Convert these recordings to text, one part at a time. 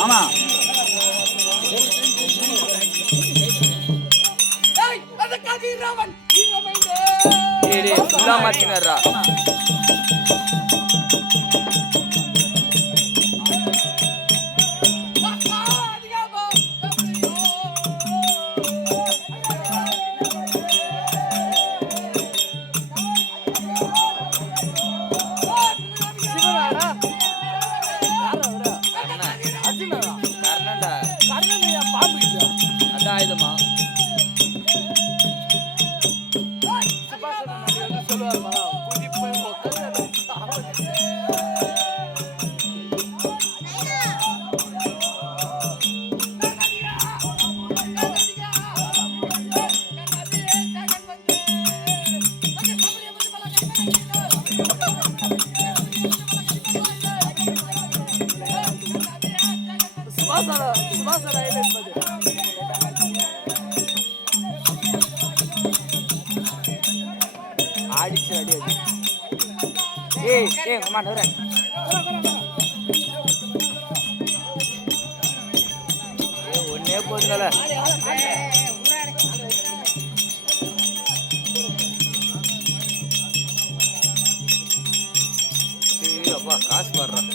ஆமா மாத்தினாரா ஆயுதமா ஆடிச்சு அடி அது ஏய் கமான் வரேன் ஒன்னே போதுல அப்பா காசு வர்றான்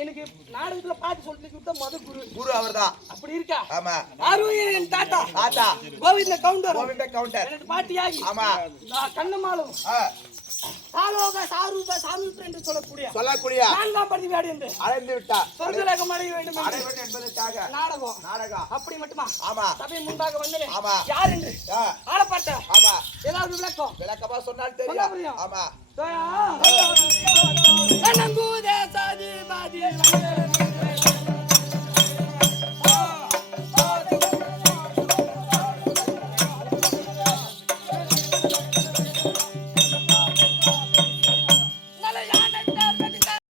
எனக்கு நாடகத்துல பாட்டு சொல்லி முத குரு அவர்தான் அப்படி இருக்கா ஆமா தாத்தா தாத்தா கோவிந்த கவுண்டர் கவுண்டர் பாட்டியாகி ஆமா கண்ணமாலும் சாலோக சாரூப சாமித்ர என்று சொல்லக்கூடிய நான்காம் படி வேடி என்று அடைந்து விட்டார் சொர்க்கலோகம் அடைய வேண்டும் என்பதற்காக நாடகம் அப்படி மட்டுமா ஆமா சபை முன்பாக வந்தேன் ஆமா யார் என்று ஆளப்பட்ட ஆமா ஏதாவது விளக்கமா சொன்னால் தெரியும் ஆமா நம்பூதே சாதி பாதி